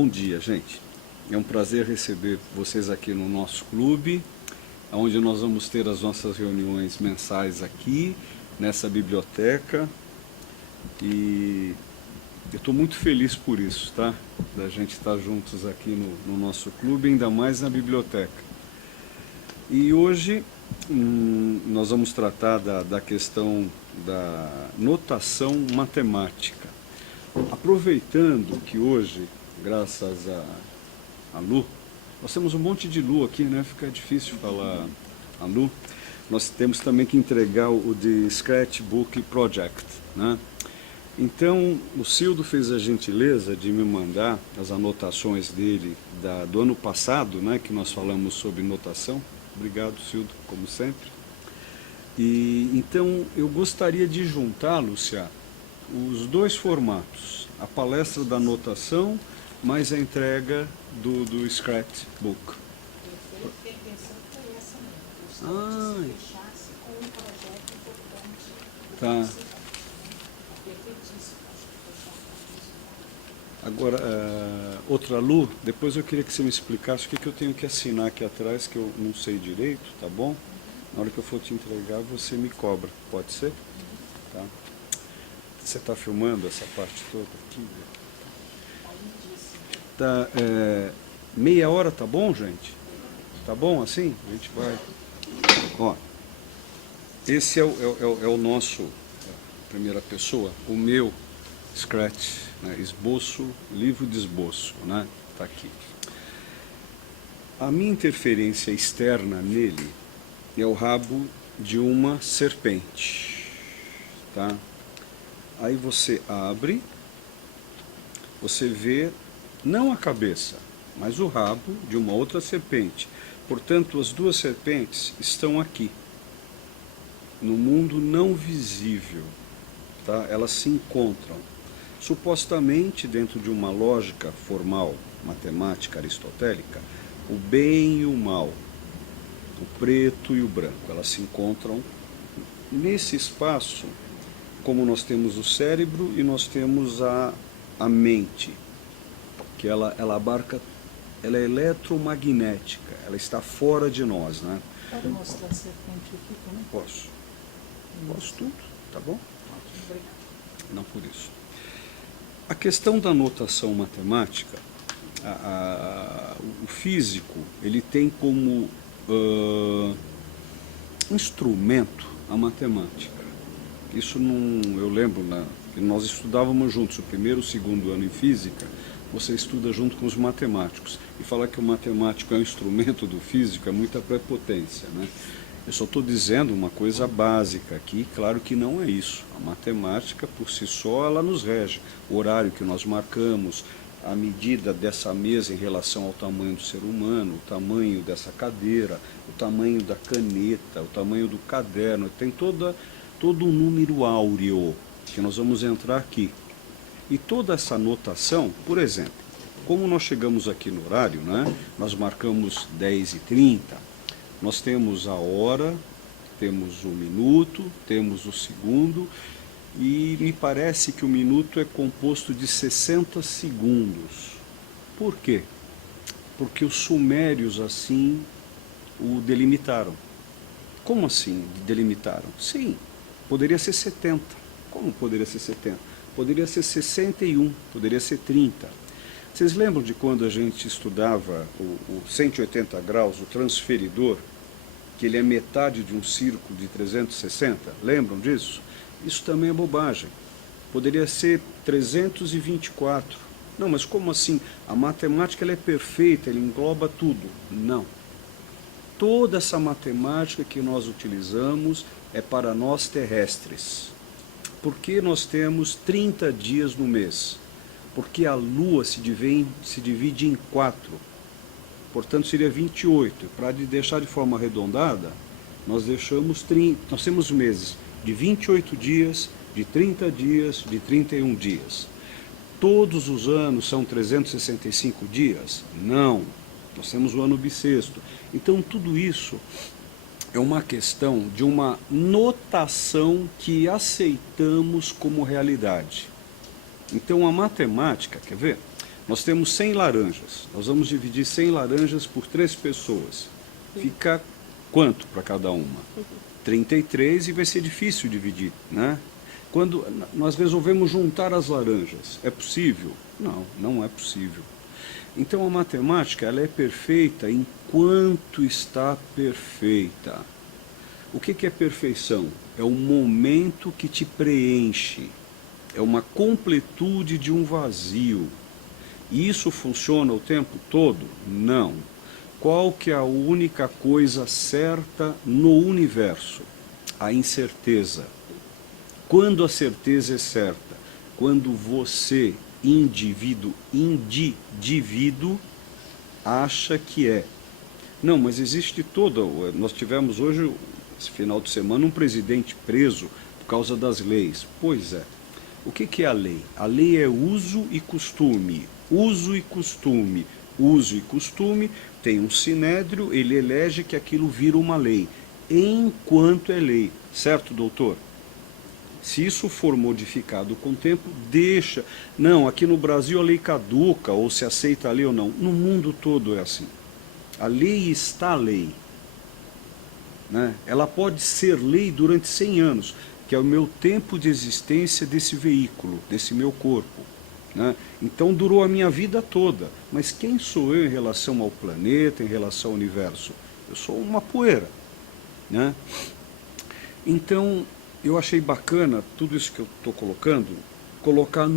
Bom dia, gente. É um prazer receber vocês aqui no nosso clube, onde nós vamos ter as nossas reuniões mensais aqui, nessa biblioteca. E eu estou muito feliz por isso, tá? Da gente estar juntos aqui no nosso clube, ainda mais na biblioteca. E hoje nós vamos tratar da questão da notação matemática. Aproveitando que hoje, graças a Lu, nós temos um monte de Lu aqui, né? Fica difícil falar a Lu. Nós temos também que entregar o de Scratchbook Project, né? Então, o Cildo fez a gentileza de me mandar as anotações dele do ano passado, né? Que nós falamos sobre notação. Obrigado, Cildo, como sempre. E então, eu gostaria de juntar, Lúcia, os dois formatos, a palestra da anotação, mais a entrega do Scratchbook. Eu fiquei pensando que foi essa mesmo. Se fechasse com um projeto importante. Tá. Perfeitíssimo, acho que fechar com isso. Agora, outra Lu, depois eu queria que você me explicasse o que eu tenho que assinar aqui atrás, que eu não sei direito, tá bom? Na hora que eu for te entregar, você me cobra, pode ser? Tá. Você está filmando essa parte toda aqui? Tá, meia hora tá bom, gente? Tá bom assim? A gente vai... Ó, esse é o nosso, primeira pessoa, o meu Scratch, né? Esboço, livro de esboço, né? Tá aqui. A minha interferência externa nele é o rabo de uma serpente, tá? Aí você abre, você vê não a cabeça, mas o rabo de uma outra serpente. Portanto, as duas serpentes estão aqui, no mundo não visível, tá? Elas se encontram. Supostamente, dentro de uma lógica formal, matemática aristotélica, o bem e o mal, o preto e o branco, elas se encontram nesse espaço. Como nós temos o cérebro e nós temos a mente, que ela abarca, ela é eletromagnética, ela está fora de nós, né? Pode mostrar a serpente aqui também? Posso. Posso tudo, tá bom? Obrigada. Não por isso. A questão da notação matemática, o físico, ele tem como instrumento a matemática. Isso não, eu lembro, né, que nós estudávamos juntos, o primeiro e o segundo ano em física, você estuda junto com os matemáticos. E falar que o matemático é um instrumento do físico é muita prepotência, né? Eu só estou dizendo uma coisa básica aqui, claro que não é isso. A matemática, por si só, ela nos rege. O horário que nós marcamos, a medida dessa mesa em relação ao tamanho do ser humano, o tamanho dessa cadeira, o tamanho da caneta, o tamanho do caderno, tem todo um número áureo que nós vamos entrar aqui. E toda essa notação, por exemplo, como nós chegamos aqui no horário, né, nós marcamos 10h30, nós temos a hora, temos o minuto, temos o segundo, e me parece que o minuto é composto de 60 segundos. Por quê? Porque os sumérios assim o delimitaram. Como assim delimitaram? Sim, poderia ser 70. Como poderia ser 70? Poderia ser 61, poderia ser 30. Vocês lembram de quando a gente estudava o 180 graus, o transferidor, que ele é metade de um círculo de 360? Lembram disso? Isso também é bobagem. Poderia ser 324. Não, mas como assim? A matemática ela é perfeita, ela engloba tudo. Não. Toda essa matemática que nós utilizamos é para nós terrestres. Porque nós temos 30 dias no mês? Porque a Lua se divide em 4. Portanto, seria 28. Para deixar de forma arredondada, nós temos meses de 28 dias, de 30 dias, de 31 dias. Todos os anos são 365 dias? Não. Nós temos o ano bissexto. Então, tudo isso é uma questão de uma notação que aceitamos como realidade. Então a matemática, quer ver? Nós temos 100 laranjas. Nós vamos dividir 100 laranjas por 3 pessoas. Fica quanto para cada uma? 33 e vai ser difícil dividir, né? Quando nós resolvemos juntar as laranjas, é possível? Não, não é possível. Então a matemática, ela é perfeita enquanto está perfeita. O que é perfeição? É o momento que te preenche. É uma completude de um vazio. E isso funciona o tempo todo? Não. Qual que é a única coisa certa no universo? A incerteza. Quando a certeza é certa? Quando você, indivíduo, acha que é. Não, mas existe toda... Nós tivemos hoje, esse final de semana, um presidente preso por causa das leis. Pois é. O que é a lei? A lei é uso e costume. Uso e costume. Uso e costume, tem um sinédrio, ele elege que aquilo vira uma lei. Enquanto é lei. Certo, doutor? Se isso for modificado com o tempo, deixa. Não, aqui no Brasil a lei caduca, ou se aceita a lei ou não. No mundo todo é assim. A lei está lei. Né? Ela pode ser lei durante 100 anos, que é o meu tempo de existência desse veículo, desse meu corpo. Né? Então durou a minha vida toda. Mas quem sou eu em relação ao planeta, em relação ao universo? Eu sou uma poeira. Né? Então, eu achei bacana tudo isso que eu estou colocando, colocar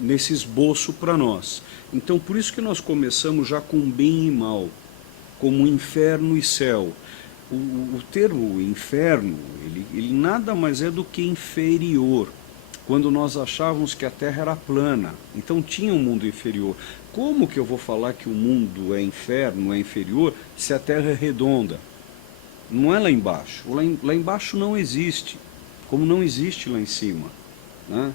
nesse esboço para nós. Então, por isso que nós começamos já com bem e mal, como inferno e céu. O termo inferno, ele nada mais é do que inferior, quando nós achávamos que a Terra era plana, então tinha um mundo inferior. Como que eu vou falar que o mundo é inferno, é inferior, se a Terra é redonda? Não é lá embaixo. Lá embaixo não existe, como não existe lá em cima. Né?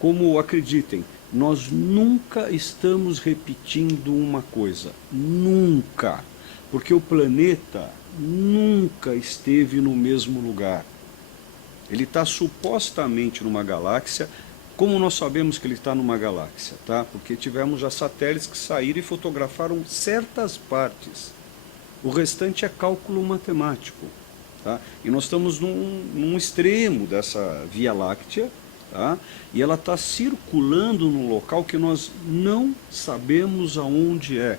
Como, acreditem, nós nunca estamos repetindo uma coisa. Nunca. Porque o planeta nunca esteve no mesmo lugar. Ele está supostamente numa galáxia. Como nós sabemos que ele está numa galáxia? Tá? Porque tivemos já satélites que saíram e fotografaram certas partes. O restante é cálculo matemático. Tá? E nós estamos num extremo dessa Via Láctea, tá? E ela está circulando num local que nós não sabemos aonde é.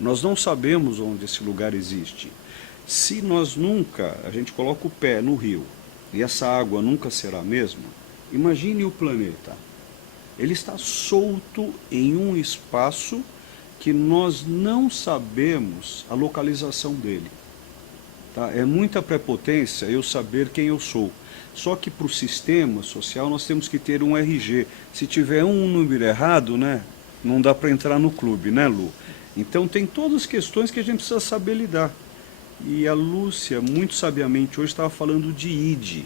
Nós não sabemos onde esse lugar existe. Se nós nunca, a gente coloca o pé no rio, e essa água nunca será a mesma, imagine o planeta. Ele está solto em um espaço que nós não sabemos a localização dele. Tá? É muita prepotência eu saber quem eu sou. Só que para o sistema social nós temos que ter um RG. Se tiver um número errado, né, não dá para entrar no clube, né, Lu? Então tem todas as questões que a gente precisa saber lidar. E a Lúcia, muito sabiamente, hoje estava falando de id,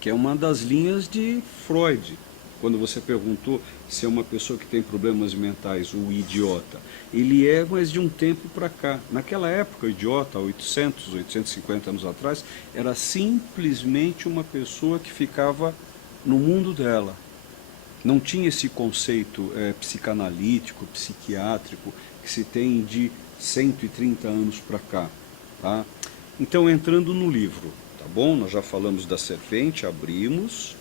que é uma das linhas de Freud. Quando você perguntou se é uma pessoa que tem problemas mentais, o idiota. Ele é, mas de um tempo para cá. Naquela época, o idiota, 800, 850 anos atrás, era simplesmente uma pessoa que ficava no mundo dela. Não tinha esse conceito psicanalítico, psiquiátrico, que se tem de 130 anos para cá. Tá? Então, entrando no livro, tá bom? Nós já falamos da serpente, abrimos...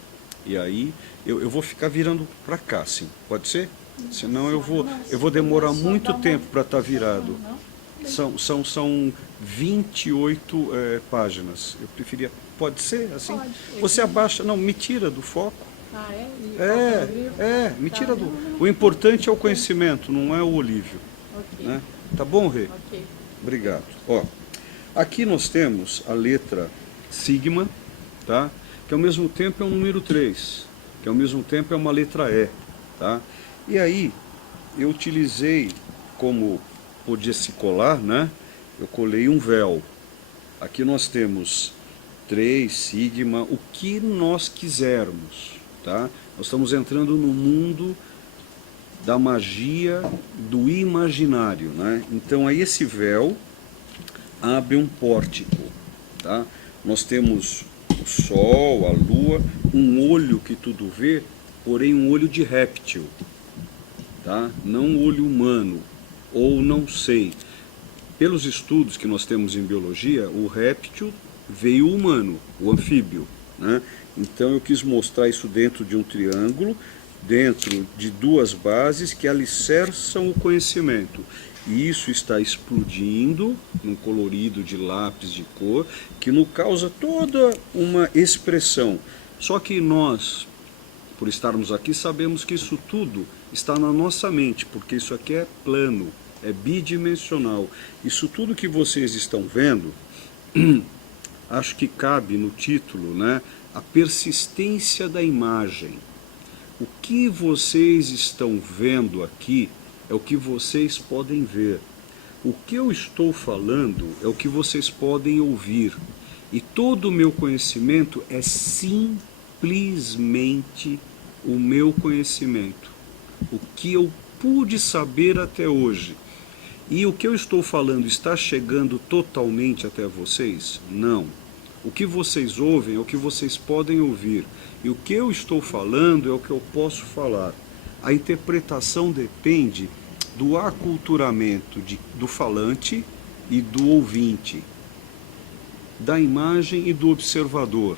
E aí, eu vou ficar virando para cá, sim. Pode ser? Senão eu vou demorar muito tempo para estar virado. São 28 páginas. Eu preferia... Pode ser assim? Pode. Você abaixa... Não, me tira do foco. Ah, é? Me tira do... O importante é o conhecimento, não é o Olívio. Ok. Né? Tá bom, Rê? Ok. Obrigado. Ó, aqui nós temos a letra sigma, tá? Que ao mesmo tempo é um número 3, que ao mesmo tempo é uma letra E. Tá? E aí, eu utilizei, como podia se colar, né? Eu colei um véu. Aqui nós temos 3, sigma, o que nós quisermos. Tá? Nós estamos entrando no mundo da magia, do imaginário. Né? Então, aí esse véu abre um pórtico. Tá? Nós temos... o sol, a lua, um olho que tudo vê, porém um olho de réptil. tá? Não olho humano, ou não sei. Pelos estudos que nós temos em biologia, o réptil veio humano, o anfíbio, né? Então eu quis mostrar isso dentro de um triângulo, dentro de duas bases que alicerçam o conhecimento. E isso está explodindo num colorido de lápis de cor, que nos causa toda uma expressão. Só que nós, por estarmos aqui, sabemos que isso tudo está na nossa mente, porque isso aqui é plano, é bidimensional. Isso tudo que vocês estão vendo, acho que cabe no título, né? A persistência da imagem. O que vocês estão vendo aqui é o que vocês podem ver. O que eu estou falando é o que vocês podem ouvir. E todo o meu conhecimento é simplesmente o meu conhecimento. O que eu pude saber até hoje. E o que eu estou falando está chegando totalmente até vocês? Não. O que vocês ouvem é o que vocês podem ouvir. E o que eu estou falando é o que eu posso falar. A interpretação depende do aculturamento do falante e do ouvinte, da imagem e do observador.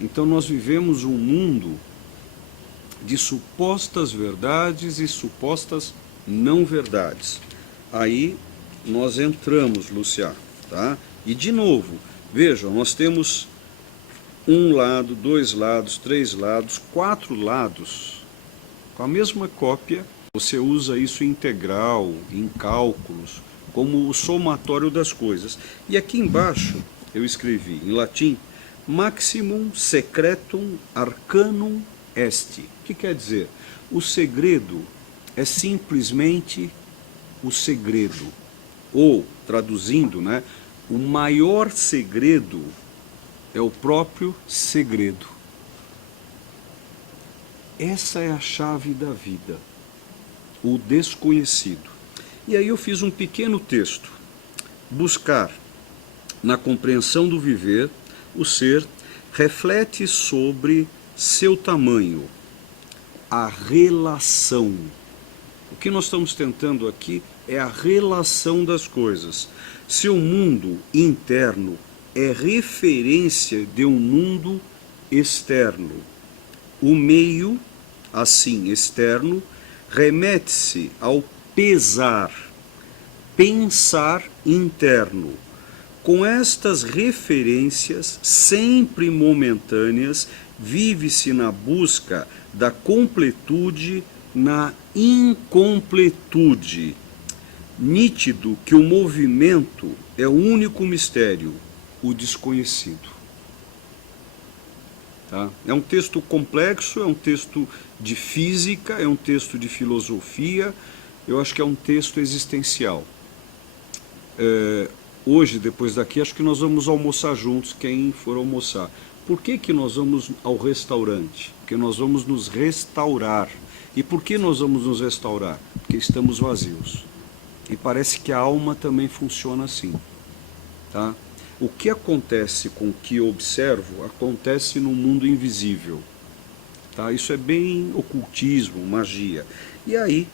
Então nós vivemos um mundo de supostas verdades e supostas não verdades. Aí nós entramos, Luciá, tá? E de novo, vejam, nós temos um lado, dois lados, três lados, quatro lados, com a mesma cópia. Você usa isso em integral, em cálculos, como o somatório das coisas. E aqui embaixo eu escrevi em latim, maximum secretum arcanum est. O que quer dizer? O segredo é simplesmente o segredo. Ou, traduzindo, né, o maior segredo é o próprio segredo. Essa é a chave da vida, o desconhecido. E aí eu fiz um pequeno texto. Buscar, na compreensão do viver, o ser reflete sobre seu tamanho, a relação. O que nós estamos tentando aqui é a relação das coisas. Seu mundo interno é referência de um mundo externo. O meio, assim, externo, remete-se ao pesar, pensar interno. Com estas referências, sempre momentâneas, vive-se na busca da completude na incompletude. Nítido que o movimento é o único mistério, o desconhecido. Tá? É um texto complexo, é um texto de física, é um texto de filosofia, eu acho que é um texto existencial. Hoje, depois daqui, acho que nós vamos almoçar juntos, quem for almoçar. Por que que nós vamos ao restaurante? Porque nós vamos nos restaurar. E por que nós vamos nos restaurar? Porque estamos vazios. E parece que a alma também funciona assim. Tá? O que acontece com o que eu observo, acontece no mundo invisível. Tá? Isso é bem ocultismo, magia. E aí,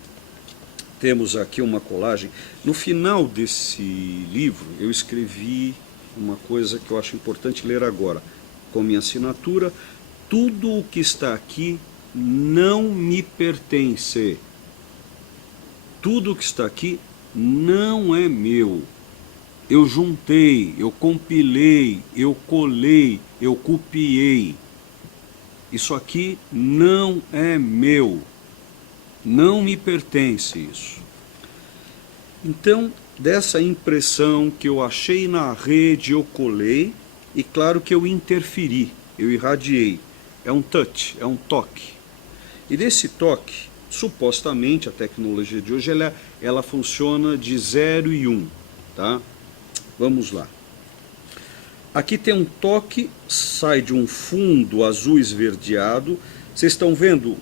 temos aqui uma colagem. No final desse livro, eu escrevi uma coisa que eu acho importante ler agora. Com minha assinatura, tudo o que está aqui não me pertence. Tudo o que está aqui não é meu. Eu juntei, eu compilei, eu colei, eu copiei. Isso aqui não é meu. Não me pertence isso. Então, dessa impressão que eu achei na rede, eu colei, e claro que eu interferi, eu irradiei. É um touch, é um toque. E desse toque, supostamente, a tecnologia de hoje, ela funciona de 0 e 1. Tá? Vamos lá. Aqui tem um toque, sai de um fundo azul esverdeado. Vocês estão vendo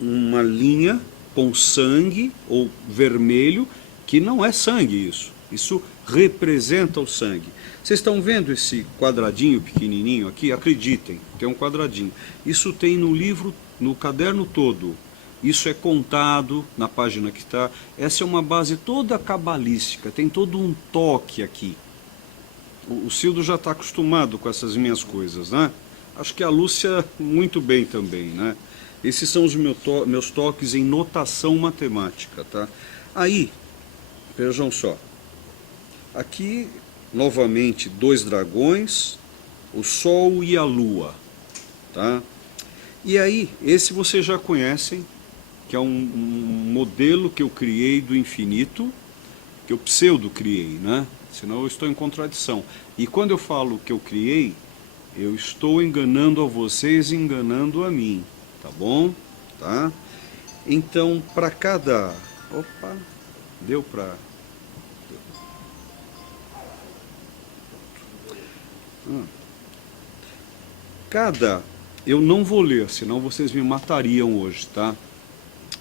uma linha com sangue ou vermelho, que não é sangue isso. Isso representa o sangue. Vocês estão vendo esse quadradinho pequenininho aqui? Acreditem, tem um quadradinho. Isso tem no livro, no caderno todo. isso é contado na página que está. Essa é uma base toda cabalística, tem todo um toque aqui. O Cildo já está acostumado com essas minhas coisas, né? Acho que a Lúcia muito bem também, né? Esses são os meus toques em notação matemática, tá? Aí, vejam só. Aqui, novamente, 2 dragões, o Sol e a Lua, tá? E aí, esse vocês já conhecem, que é um modelo que eu criei do infinito, que eu pseudo-criei, né? Senão eu estou em contradição. E quando eu falo que eu criei, eu estou enganando a vocês e enganando a mim, tá bom? Tá? Então, para cada... Opa, deu para... Cada... Eu não vou ler, senão vocês me matariam hoje, tá?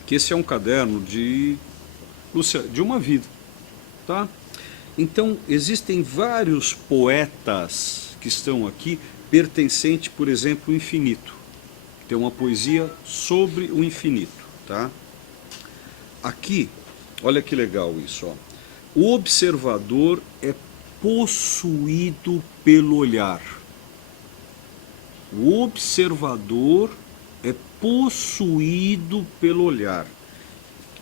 Que esse é um caderno de... Lúcia, de uma vida, tá? Então, existem vários poetas que estão aqui, pertencente, por exemplo, ao infinito. Tem uma poesia sobre o infinito, tá? Aqui, olha que legal isso, ó. O observador é possuído pelo olhar. O observador é possuído pelo olhar.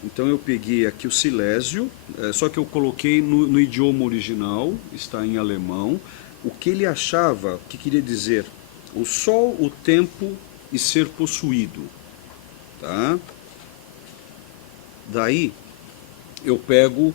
Então eu peguei aqui o Silésio, só que eu coloquei no idioma original, está em alemão, o que ele achava, que queria dizer o sol, o tempo e ser possuído. Tá? Daí eu pego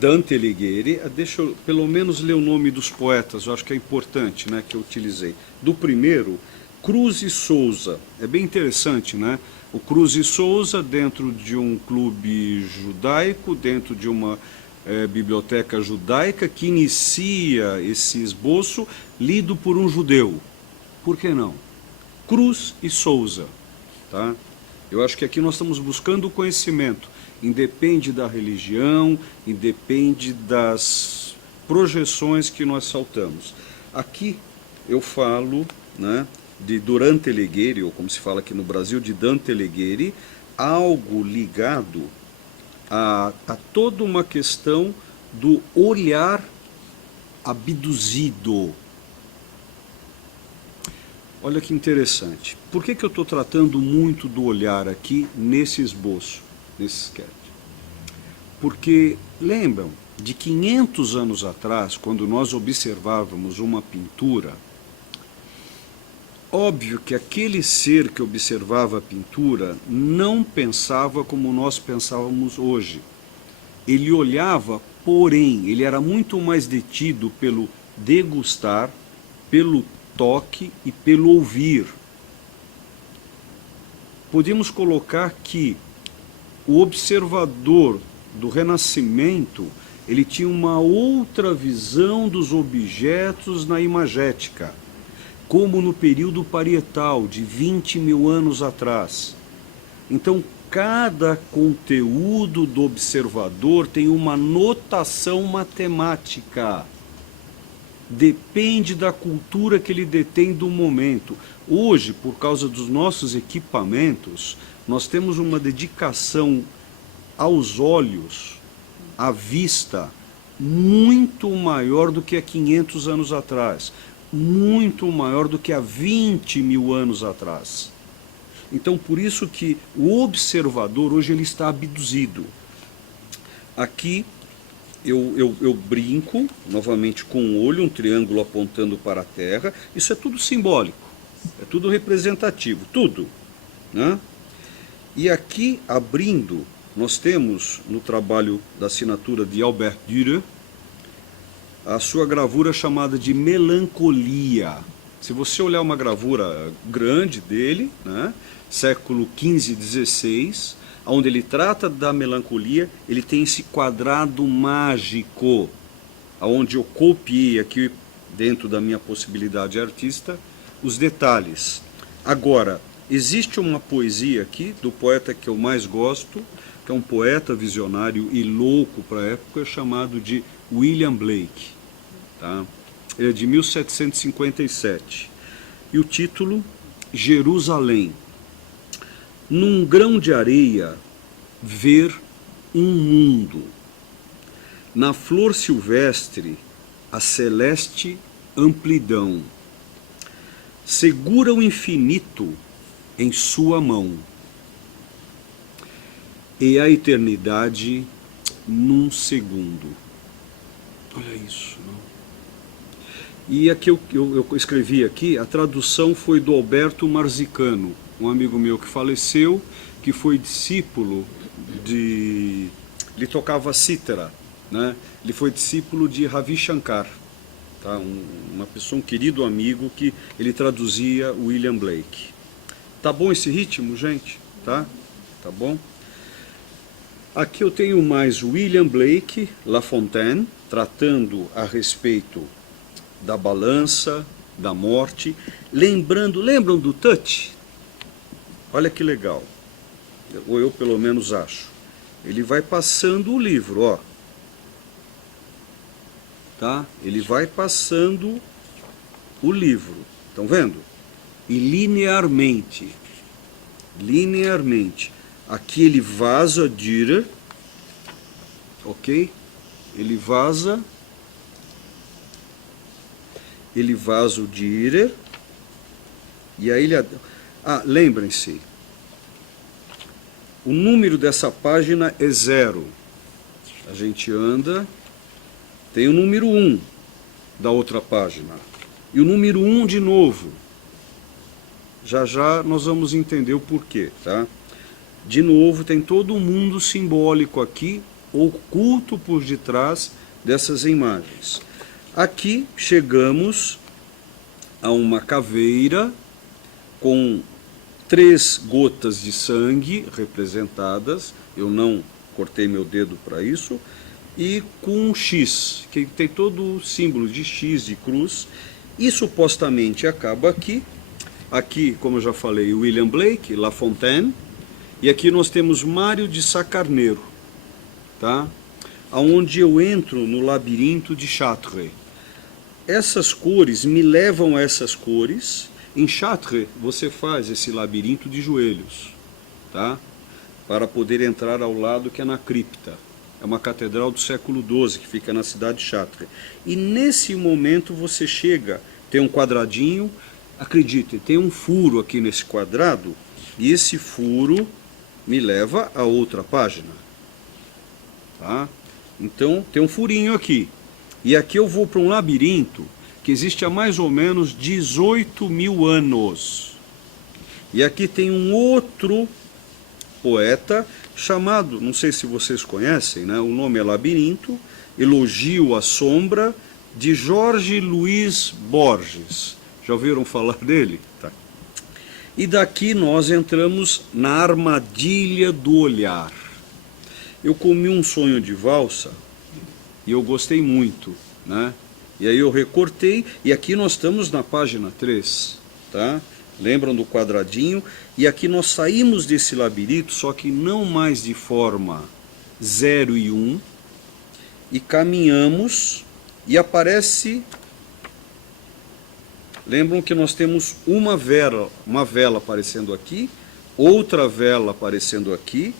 Dante Alighieri, deixa eu pelo menos ler o nome dos poetas, eu acho que é importante, né, que eu utilizei. Do primeiro, Cruz e Souza, é bem interessante, né? O Cruz e Souza dentro de um clube judaico, dentro de uma biblioteca judaica que inicia esse esboço lido por um judeu. Por que não? Cruz e Souza, tá? Eu acho que aqui nós estamos buscando o conhecimento, independe da religião, independe das projeções que nós saltamos. Aqui eu falo, né, de Dante Alighieri, ou como se fala aqui no Brasil, de Dante Alighieri, algo ligado a toda uma questão do olhar abduzido. Olha que interessante. Por que eu estou tratando muito do olhar aqui nesse esboço, nesse sketch? Porque lembram de 500 anos atrás, quando nós observávamos uma pintura, óbvio que aquele ser que observava a pintura não pensava como nós pensávamos hoje. Ele olhava, porém, ele era muito mais detido pelo degustar, pelo toque e pelo ouvir. Podemos colocar que o observador do Renascimento, ele tinha uma outra visão dos objetos na imagética, como no período parietal, de 20 mil anos atrás. Então, cada conteúdo do observador tem uma notação matemática. Depende da cultura que ele detém do momento. Hoje, por causa dos nossos equipamentos, nós temos uma dedicação aos olhos, à vista, muito maior do que há 500 anos atrás, muito maior do que há 20 mil anos atrás. Então, por isso que o observador hoje ele está abduzido. Aqui eu brinco, novamente com o olho, um triângulo apontando para a Terra. Isso é tudo simbólico, é tudo representativo, tudo, né? E aqui, abrindo, nós temos no trabalho da assinatura de Albert Dürer, a sua gravura chamada de Melancolia. Se você olhar uma gravura grande dele, né, século XV e XVI, onde ele trata da melancolia, ele tem esse quadrado mágico, onde eu copiei aqui, dentro da minha possibilidade artista, os detalhes. Agora, existe uma poesia aqui, do poeta que eu mais gosto, que é um poeta visionário e louco para a época, chamado de William Blake. Tá? Ele é de 1757. E o título, Jerusalém. num grão de areia, ver um mundo. Na flor silvestre, a celeste amplidão. Segura o infinito em sua mão. E a eternidade num segundo. Olha isso, não? E aqui eu escrevi aqui, a tradução foi do Alberto Marzicano, um amigo meu que faleceu, que foi discípulo de... Ele tocava cítara, né? Ele foi discípulo de Ravi Shankar, tá? Uma pessoa, um querido amigo que ele traduzia William Blake. Tá bom esse ritmo, gente? Tá? Tá bom? Aqui eu tenho mais William Blake, La Fontaine, tratando a respeito da balança, da morte. Lembram do touch? Olha que legal. Ou eu pelo menos acho. Ele vai passando o livro, ó. Tá? Ele vai passando o livro. Estão vendo? E linearmente. Aqui ele vaza Dürer, ok? Ele vaza o Dürer, e aí ele... lembrem-se, o número dessa página é 0. A gente anda, tem o número 1 da outra página, e o número 1 de novo. Já já nós vamos entender o porquê, tá? De novo, tem todo um mundo simbólico aqui, oculto por detrás dessas imagens. Aqui chegamos a uma caveira com 3 gotas de sangue representadas, eu não cortei meu dedo para isso, e com um X, que tem todo o símbolo de X, de cruz, e supostamente acaba aqui. Aqui, como eu já falei, William Blake, La Fontaine, e aqui nós temos Mário de Sá Carneiro, tá? Onde eu entro no labirinto de Chartres. Essas cores me levam a essas cores. Em Chartres você faz esse labirinto de joelhos, tá? Para poder entrar ao lado que é na cripta. É uma catedral do século XII que fica na cidade de Chartres. E nesse momento você chega, tem um quadradinho, acreditem, tem um furo aqui nesse quadrado, e esse furo me leva a outra página, tá? Então tem um furinho aqui, e aqui eu vou para um labirinto que existe há mais ou menos 18.000 anos, e aqui tem um outro poeta chamado, não sei se vocês conhecem, né? O nome é Labirinto, Elogio à Sombra, de Jorge Luiz Borges. Já ouviram falar dele? Tá. E daqui nós entramos na armadilha do olhar. Eu comi um sonho de valsa e eu gostei muito, né? E aí eu recortei, e aqui nós estamos na página 3, tá? Lembram do quadradinho? E aqui nós saímos desse labirinto, só que não mais de forma 0 e 1, e caminhamos, e aparece... Lembram que nós temos uma vela aparecendo aqui, outra vela aparecendo aqui,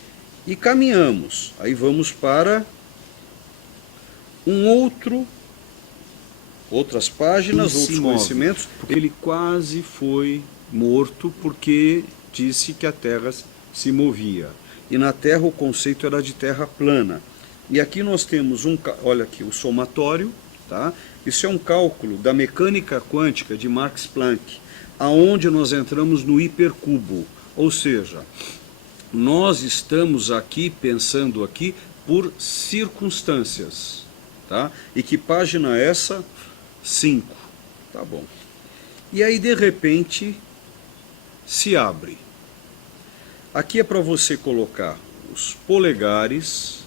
e caminhamos. Aí vamos para outras páginas, outros conhecimentos. Ele quase foi morto porque disse que a Terra se movia. E na Terra o conceito era de terra plana. E aqui nós temos olha aqui, o somatório, tá? Isso é um cálculo da mecânica quântica de Max Planck, aonde nós entramos no hipercubo, ou seja, nós estamos aqui pensando aqui por circunstâncias, tá? E que página é essa? 5, tá bom. E aí de repente se abre. Aqui é para você colocar os polegares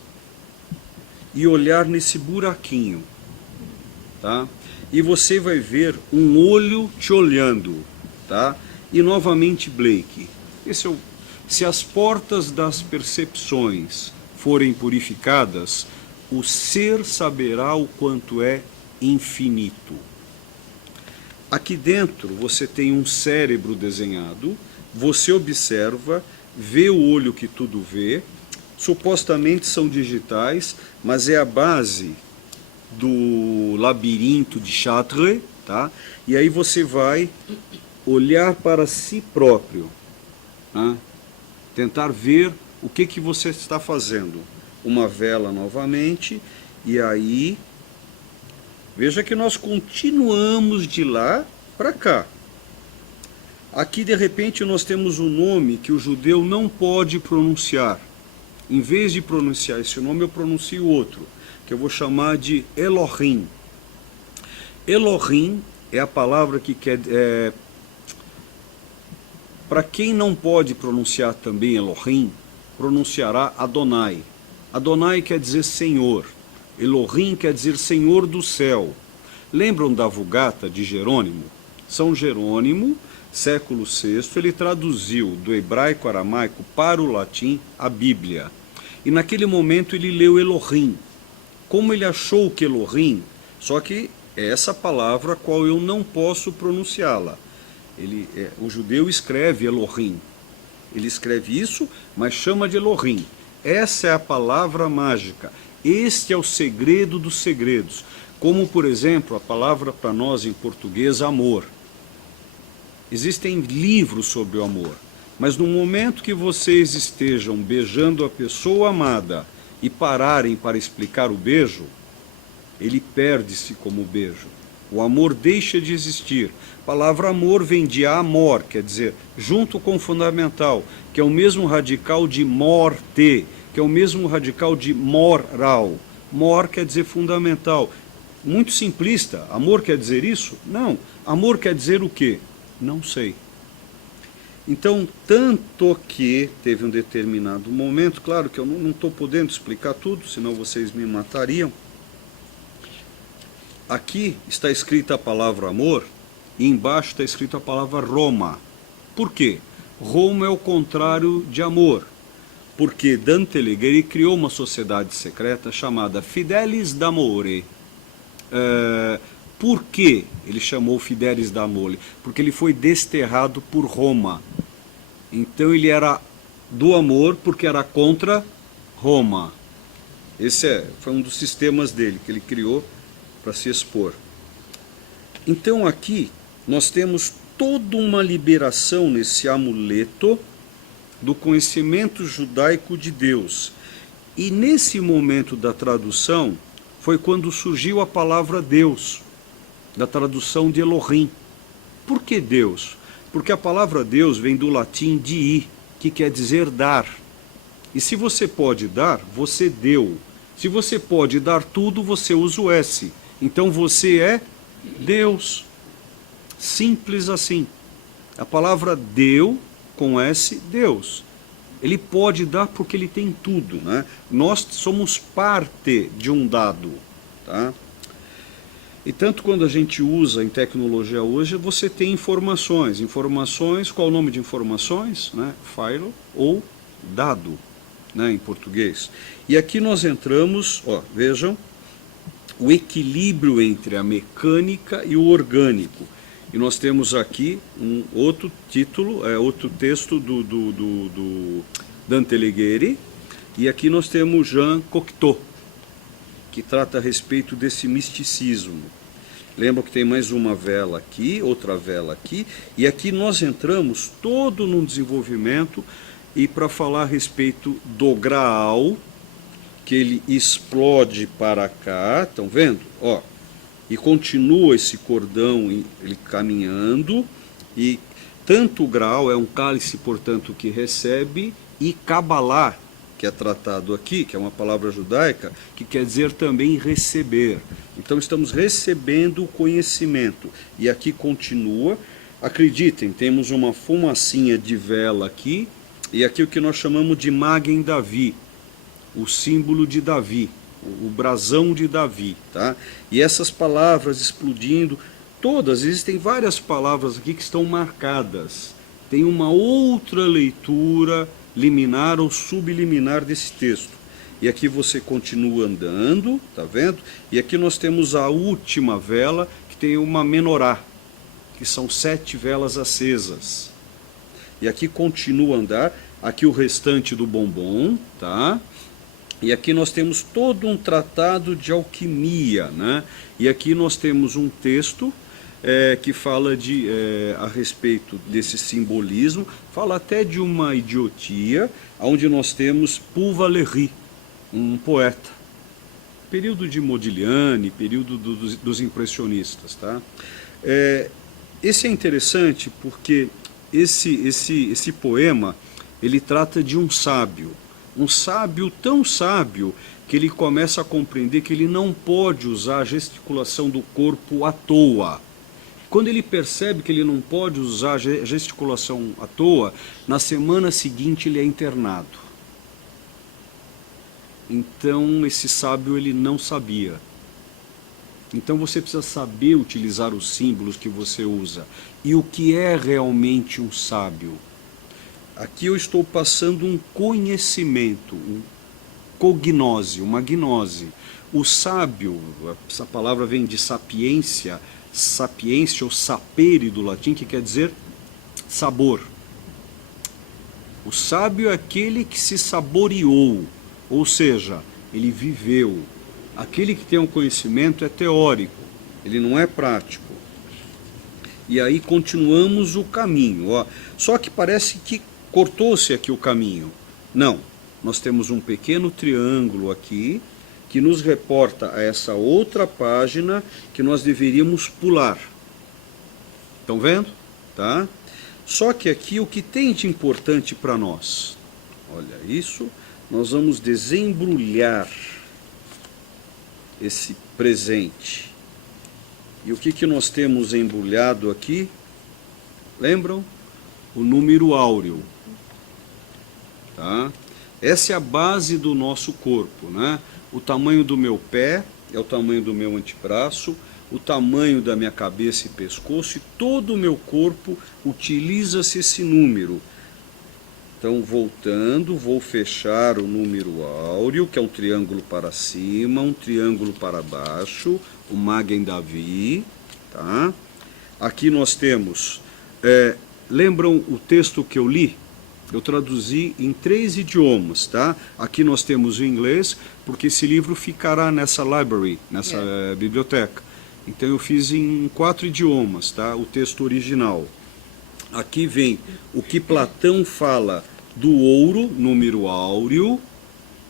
e olhar nesse buraquinho. Tá? E você vai ver um olho te olhando, tá? E novamente Blake. Se as portas das percepções forem purificadas, o ser saberá o quanto é infinito. Aqui dentro você tem um cérebro desenhado, você observa vê o olho que tudo vê, supostamente são digitais, mas é a base do labirinto de Chartres, tá? E aí você vai olhar para si próprio, tá? Tentar ver o que você está fazendo. Uma vela novamente, e aí veja que nós continuamos de lá para cá. Aqui de repente nós temos um nome que o judeu não pode pronunciar. Em vez de pronunciar esse nome, eu pronuncio outro, que eu vou chamar de Elohim. Elohim é a palavra que quer... para quem não pode pronunciar também Elohim, pronunciará Adonai. Adonai quer dizer Senhor. Elohim quer dizer Senhor do céu. Lembram da Vulgata de Jerônimo? São Jerônimo, século VI, ele traduziu do hebraico-aramaico para o latim a Bíblia. E naquele momento ele leu Elohim. Como ele achou que Elohim, só que é essa palavra a qual eu não posso pronunciá-la. O judeu escreve Elohim. Ele escreve isso, mas chama de Elohim. Essa é a palavra mágica. Este é o segredo dos segredos. Como, por exemplo, a palavra para nós em português, amor. Existem livros sobre o amor, mas no momento que vocês estejam beijando a pessoa amada e pararem para explicar o beijo, ele perde-se como beijo. O amor deixa de existir. A palavra amor vem de amor, quer dizer, junto com fundamental, que é o mesmo radical de morte, que é o mesmo radical de moral. Mor quer dizer fundamental. Muito simplista. Amor quer dizer isso? Não. Amor quer dizer o quê? Não sei. Então, tanto que teve um determinado momento, claro que eu não estou podendo explicar tudo, senão vocês me matariam. Aqui está escrita a palavra amor e embaixo está escrita a palavra Roma. Por quê? Roma é o contrário de amor. Porque Dante Alighieri criou uma sociedade secreta chamada Fidelis d'Amore. Por que ele chamou Fidelis d'Amore? Porque ele foi desterrado por Roma. Então ele era do amor porque era contra Roma. Esse foi um dos sistemas dele, que ele criou para se expor. Então aqui nós temos toda uma liberação nesse amuleto do conhecimento judaico de Deus. E nesse momento da tradução foi quando surgiu a palavra Deus, da tradução de Elohim. Por que Deus? Porque a palavra Deus vem do latim dii, que quer dizer dar. E se você pode dar, você deu. Se você pode dar tudo, você usa o S. Então você é Deus. Simples assim. A palavra deu com S, Deus. Ele pode dar porque ele tem tudo, né? Nós somos parte de um dado, tá? E tanto quando a gente usa em tecnologia hoje, você tem informações. Informações, qual é o nome de informações? Né? File ou dado, né, em português. E aqui nós entramos, ó, vejam, o equilíbrio entre a mecânica e o orgânico. E nós temos aqui um outro título, outro texto do Dante Alighieri, e aqui nós temos Jean Cocteau, que trata a respeito desse misticismo. Lembra que tem mais uma vela aqui, outra vela aqui, e aqui nós entramos todo num desenvolvimento, e para falar a respeito do Graal, que ele explode para cá, estão vendo? Ó. E continua esse cordão ele caminhando, e tanto o Graal é um cálice, portanto, que recebe, e Kabbalah, que é tratado aqui, que é uma palavra judaica, que quer dizer também receber. Então estamos recebendo o conhecimento, e aqui continua. Acreditem, temos uma fumacinha de vela aqui, e aqui o que nós chamamos de Magen Davi, o símbolo de Davi, o brasão de Davi, tá? E essas palavras explodindo, todas, existem várias palavras aqui que estão marcadas. Tem uma outra leitura liminar ou subliminar desse texto. E aqui você continua andando, tá vendo? E aqui nós temos a última vela, que tem uma menorá, que são 7 velas acesas. E aqui continua a andar, aqui o restante do bombom, tá? E aqui nós temos todo um tratado de alquimia, né? E aqui nós temos um texto que fala a respeito desse simbolismo, fala até de uma idiotia, onde nós temos Paul Valéry, um poeta, período de Modigliani, período dos impressionistas, tá? Esse é interessante porque esse poema, ele trata de um sábio tão sábio que ele começa a compreender que ele não pode usar a gesticulação do corpo à toa. Quando ele percebe que ele não pode usar a gesticulação à toa, na semana seguinte ele é internado. Então esse sábio ele não sabia. Então você precisa saber utilizar os símbolos que você usa. E o que é realmente um sábio? Aqui eu estou passando um conhecimento, um cognose, uma gnose. O sábio, essa palavra vem de sapiência ou sapere do latim, que quer dizer sabor. O sábio é aquele que se saboreou, ou seja, ele viveu. Aquele que tem um conhecimento é teórico, ele não é prático. E aí continuamos o caminho. Ó. Só que parece que cortou-se aqui o caminho. Não, nós temos um pequeno triângulo aqui, que nos reporta a essa outra página que nós deveríamos pular. Estão vendo? Tá? Só que aqui o que tem de importante para nós? Olha isso, nós vamos desembrulhar esse presente. E o que nós temos embrulhado aqui? Lembram? O número áureo. Tá? Essa é a base do nosso corpo, né? O tamanho do meu pé é o tamanho do meu antebraço, o tamanho da minha cabeça e pescoço, e todo o meu corpo utiliza-se esse número. Então, voltando, vou fechar o número áureo, que é um triângulo para cima, um triângulo para baixo, o Magen David, tá? Aqui nós temos, lembram o texto que eu li? Eu traduzi em 3 idiomas, tá? Aqui nós temos o inglês, porque esse livro ficará nessa library, nessa biblioteca. Então eu fiz em 4 idiomas, tá? O texto original. Aqui vem o que Platão fala do ouro, número áureo,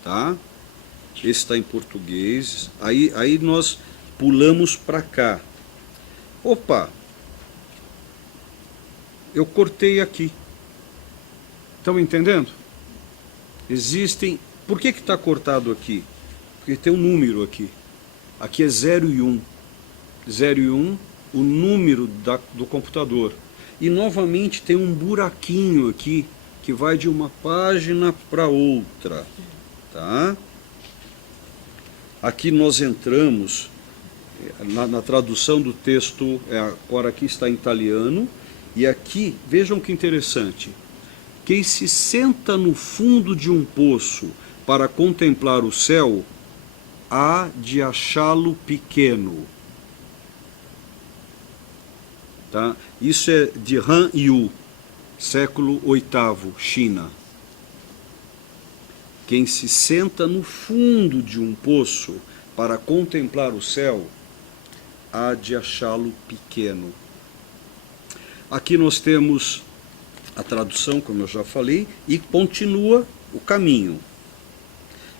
tá? Esse está em português. Aí nós pulamos para cá. Opa! Eu cortei aqui. Estão entendendo? Existem... Por que está cortado aqui? Porque tem um número aqui. Aqui é 0 e 1. 0 e 1, o número do computador. E novamente tem um buraquinho aqui, que vai de uma página para outra. Tá? Aqui nós entramos na tradução do texto, agora aqui está em italiano, e aqui, vejam que interessante, quem se senta no fundo de um poço para contemplar o céu, há de achá-lo pequeno. Tá? Isso é de Han Yu, século VIII, China. Quem se senta no fundo de um poço para contemplar o céu, há de achá-lo pequeno. Aqui nós temos a tradução, como eu já falei, e continua o caminho.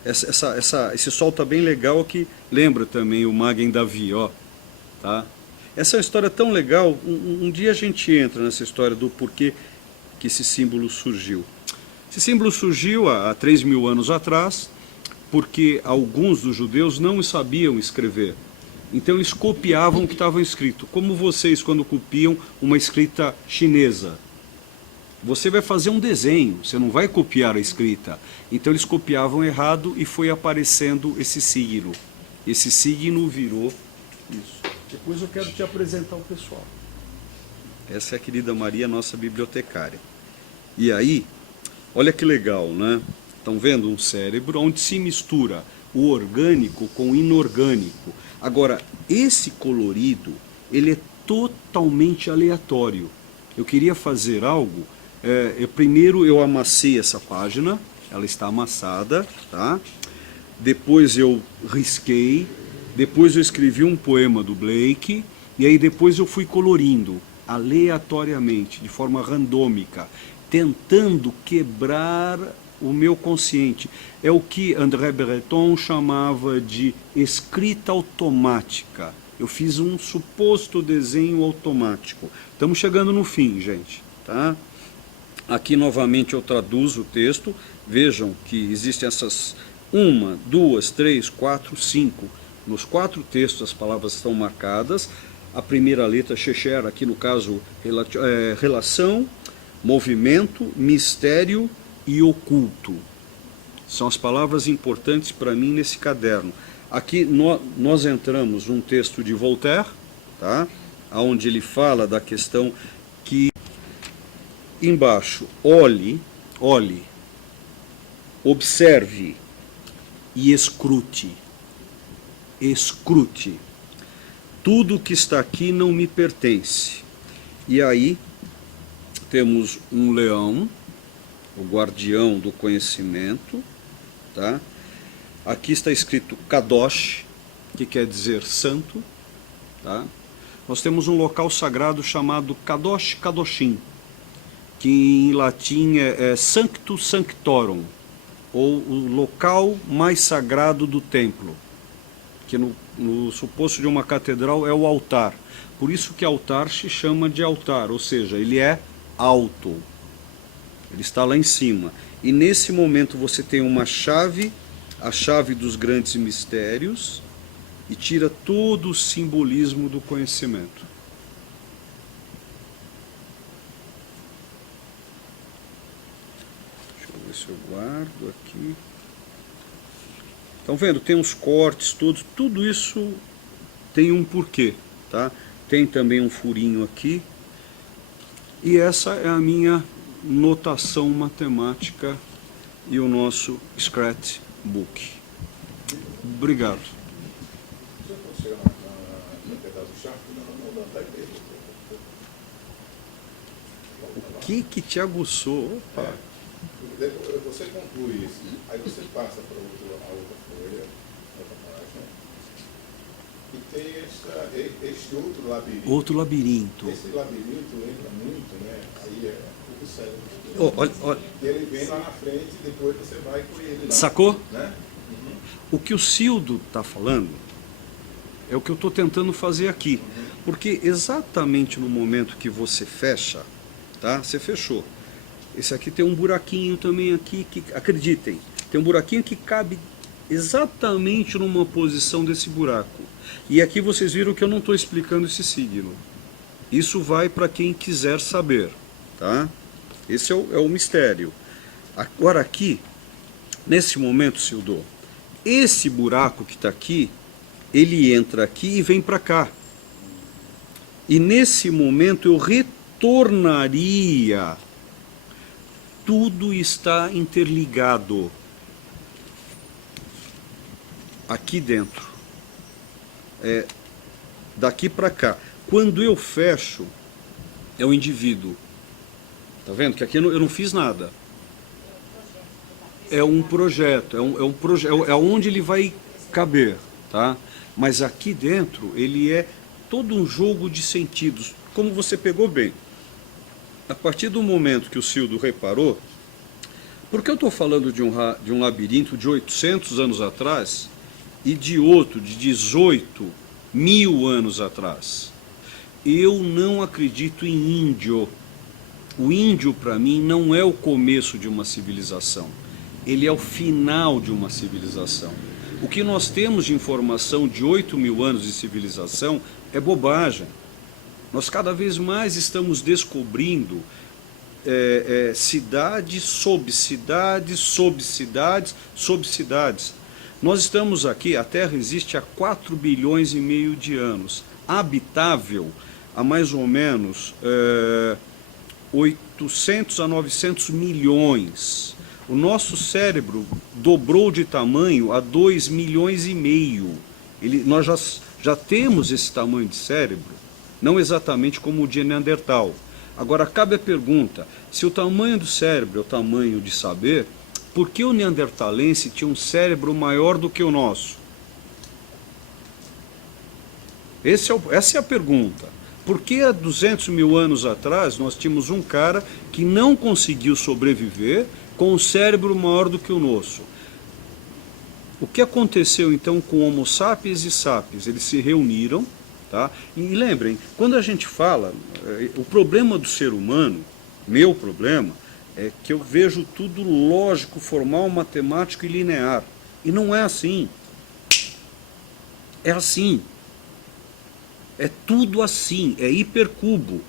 Esse sol está bem legal aqui, lembra também o Magen David, ó, tá? Essa é uma história tão legal, um dia a gente entra nessa história do porquê que esse símbolo surgiu. Esse símbolo surgiu há 3.000 anos atrás, porque alguns dos judeus não sabiam escrever. Então eles copiavam o que estava escrito, como vocês quando copiam uma escrita chinesa. Você vai fazer um desenho, você não vai copiar a escrita. Então eles copiavam errado e foi aparecendo esse signo. Esse signo virou isso. Depois eu quero te apresentar o pessoal. Essa é a querida Maria, nossa bibliotecária. E aí, olha que legal, né? Estão vendo um cérebro onde se mistura o orgânico com o inorgânico. Agora, esse colorido, ele é totalmente aleatório. Eu queria fazer algo Primeiro eu amassei essa página, ela está amassada, tá? Depois eu risquei, depois eu escrevi um poema do Blake, e aí depois eu fui colorindo, aleatoriamente, de forma randômica, tentando quebrar o meu consciente. É o que André Breton chamava de escrita automática. Eu fiz um suposto desenho automático. Estamos chegando no fim, gente, tá? Aqui novamente eu traduzo o texto. Vejam que existem essas 1, 2, 3, 4, 5. Nos 4 textos as palavras estão marcadas. A primeira letra, Shesher, aqui no caso, relação, movimento, mistério e oculto. São as palavras importantes para mim nesse caderno. Aqui nós entramos num texto de Voltaire, tá? Onde ele fala da questão que embaixo, olhe, observe e escrute. Escrute. Tudo que está aqui não me pertence. E aí temos um leão, o guardião do conhecimento, tá? Aqui está escrito Kadosh, que quer dizer santo, tá? Nós temos um local sagrado chamado Kadosh Kadoshim, que em latim é Sanctus Sanctorum, ou o local mais sagrado do templo, que no suposto de uma catedral é o altar. Por isso que altar se chama de altar, ou seja, ele é alto, ele está lá em cima. E nesse momento você tem uma chave, a chave dos grandes mistérios, e tira todo o simbolismo do conhecimento. Deixa eu ver se eu guardo aqui. Estão vendo? Tem uns cortes todos, tudo isso tem um porquê, tá? Tem também um furinho aqui. E essa é a minha notação matemática e o nosso scratchbook. Obrigado. O que te aguçou? Opa. Você conclui isso, aí você passa para a outra folha, outra página, e tem este outro labirinto. Outro labirinto. Esse labirinto lembra muito, né? Aí é o cérebro. Olha. E ele vem lá na frente e depois você vai com ele lá. Sacou? Né? O que o Cildo está falando é o que eu estou tentando fazer aqui. Porque exatamente no momento que você fecha, tá? Você fechou. Esse aqui tem um buraquinho também aqui, que, acreditem, tem um buraquinho que cabe exatamente numa posição desse buraco. E aqui vocês viram que eu não estou explicando esse signo. Isso vai para quem quiser saber, tá? Esse é o mistério. Agora aqui, nesse momento, Cildo, esse buraco que está aqui, ele entra aqui e vem para cá. E nesse momento eu retornaria. Tudo está interligado aqui dentro, daqui para cá. Quando eu fecho, é o indivíduo. Tá vendo que aqui eu não fiz nada. É um projeto, é onde ele vai caber, tá? Mas aqui dentro ele é todo um jogo de sentidos, como você pegou bem. A partir do momento que o Cildo reparou, por que eu estou falando de um labirinto de 800 anos atrás e de outro de 18 mil anos atrás? Eu não acredito em índio. O índio, para mim, não é o começo de uma civilização. Ele é o final de uma civilização. O que nós temos de informação de 8 mil anos de civilização é bobagem. Nós cada vez mais estamos descobrindo cidades sob cidades, sob cidades, sob cidades. Nós estamos aqui, a Terra existe há 4 bilhões e meio de anos, habitável há mais ou menos 800 a 900 milhões. O nosso cérebro dobrou de tamanho a 2 milhões e meio. Nós já temos esse tamanho de cérebro, não exatamente como o de Neandertal, Agora cabe a pergunta, se o tamanho do cérebro é o tamanho de saber, por que o neandertalense tinha um cérebro maior do que o nosso? Essa é a pergunta. Por que há 200 mil anos atrás nós tínhamos um cara que não conseguiu sobreviver com um cérebro maior do que o nosso? O que aconteceu então com Homo sapiens e sapiens? Eles se reuniram, tá? E lembrem, quando a gente fala, o problema do ser humano, meu problema, é que eu vejo tudo lógico, formal, matemático e linear. E não é assim. É assim. É tudo assim, é hipercubo.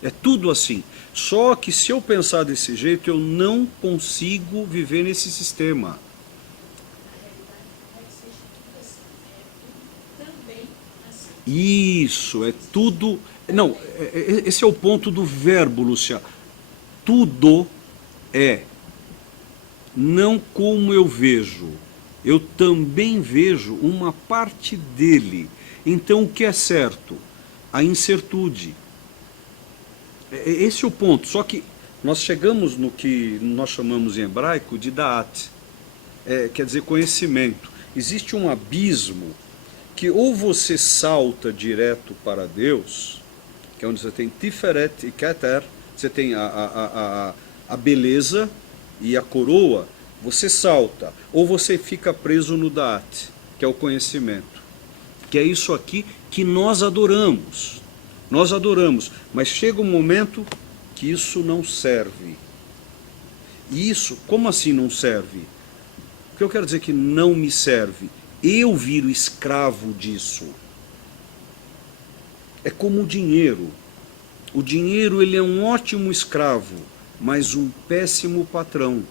É tudo assim. Só que se eu pensar desse jeito, eu não consigo viver nesse sistema. Isso, é tudo... Não, esse é o ponto do verbo, Lúcia. Tudo é. Não como eu vejo. Eu também vejo uma parte dele. Então, o que é certo? A incertude. Esse é o ponto. Só que nós chegamos no que nós chamamos em hebraico de da'at. Quer dizer, conhecimento. Existe um abismo que ou você salta direto para Deus, que é onde você tem Tiferet e Keter, você tem a beleza e a coroa, você salta, ou você fica preso no da'at, que é o conhecimento. Que é isso aqui que nós adoramos. Nós adoramos, mas chega um momento que isso não serve. E isso, como assim não serve? O que eu quero dizer que não me serve? Eu viro escravo disso. É como o dinheiro. O dinheiro, ele é um ótimo escravo, mas um péssimo patrão.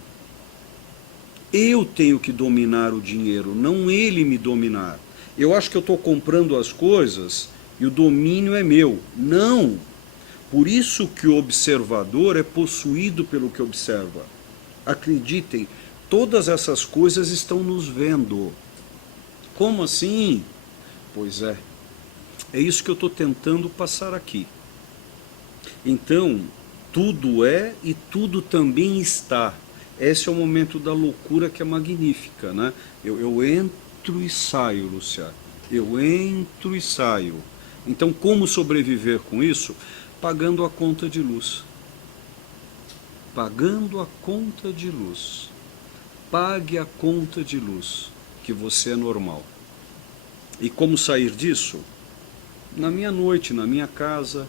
Eu tenho que dominar o dinheiro, não ele me dominar. Eu acho que eu estou comprando as coisas e o domínio é meu. Não! Por isso que o observador é possuído pelo que observa. Acreditem, todas essas coisas estão nos vendo. Como assim? Pois é. É isso que eu estou tentando passar aqui. Então, tudo é e tudo também está. Esse é o momento da loucura que é magnífica, né? Eu entro e saio, Lúcia. Eu entro e saio. Então, como sobreviver com isso? Pagando a conta de luz. Pagando a conta de luz. Pague a conta de luz, que você é normal. E como sair disso? Na minha noite, na minha casa,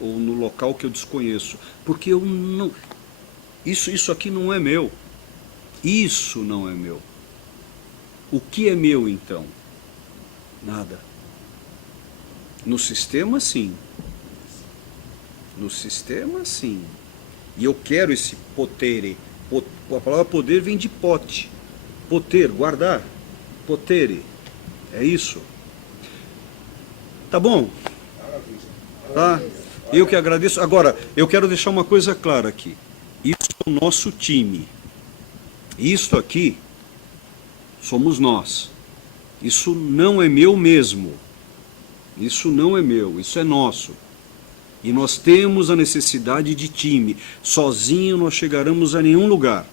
ou no local que eu desconheço. Porque eu não... Isso aqui não é meu. Isso não é meu. O que é meu, então? Nada. No sistema, sim. No sistema, sim. E eu quero esse potere. A palavra poder vem de pote. Poter, guardar. Potere. É isso. Tá bom? Tá? Eu que agradeço. Agora, eu quero deixar uma coisa clara aqui. Isso é o nosso time. Isto aqui somos nós. Isso não é meu mesmo. Isso não é meu, isso é nosso. E nós temos a necessidade de time. Sozinho nós chegaremos a nenhum lugar.